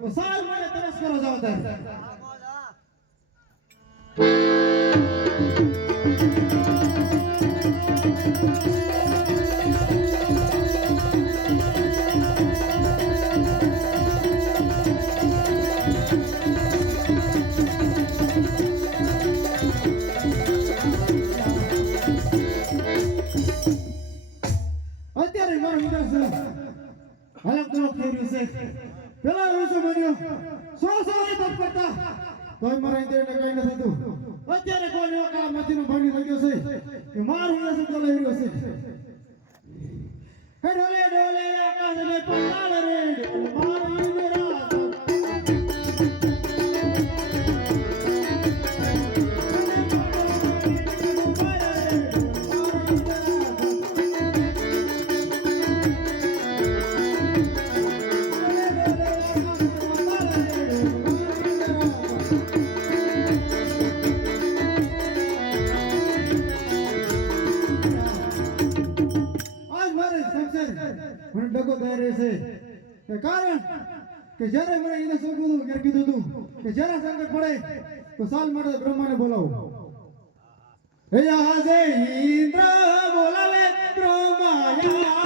તો સાલ મને તરસ કરો જાવ તાર અત્યારે મારો વિચાર છે હાલત તો થઈ રહ્યું છે પેલા રૂસો બન્યો 100 તપ કરતા તોય મારા ઇન્દ્રિયને કઈ ન થતું અત્યારે કોઈ એવો કામ મતીનો ભાંડી થઈ ગયો છે કે મારું નસું તો લઈ રહ્યો છે હે ઢોલે ઢોલે આકાશને પંડાળ રે મારા ઇન્દ્રિયા મને ડગો દાયરે છે કે કારણ કે જ્યારે મને એને સોંપ્યું કે કીધું તું કે જ્યારે સંકટ પડે તો સાલ માટે બ્રહ્માને બોલાવો હે આજે ઇન્દ્ર બોલાવે બ્રહ્મા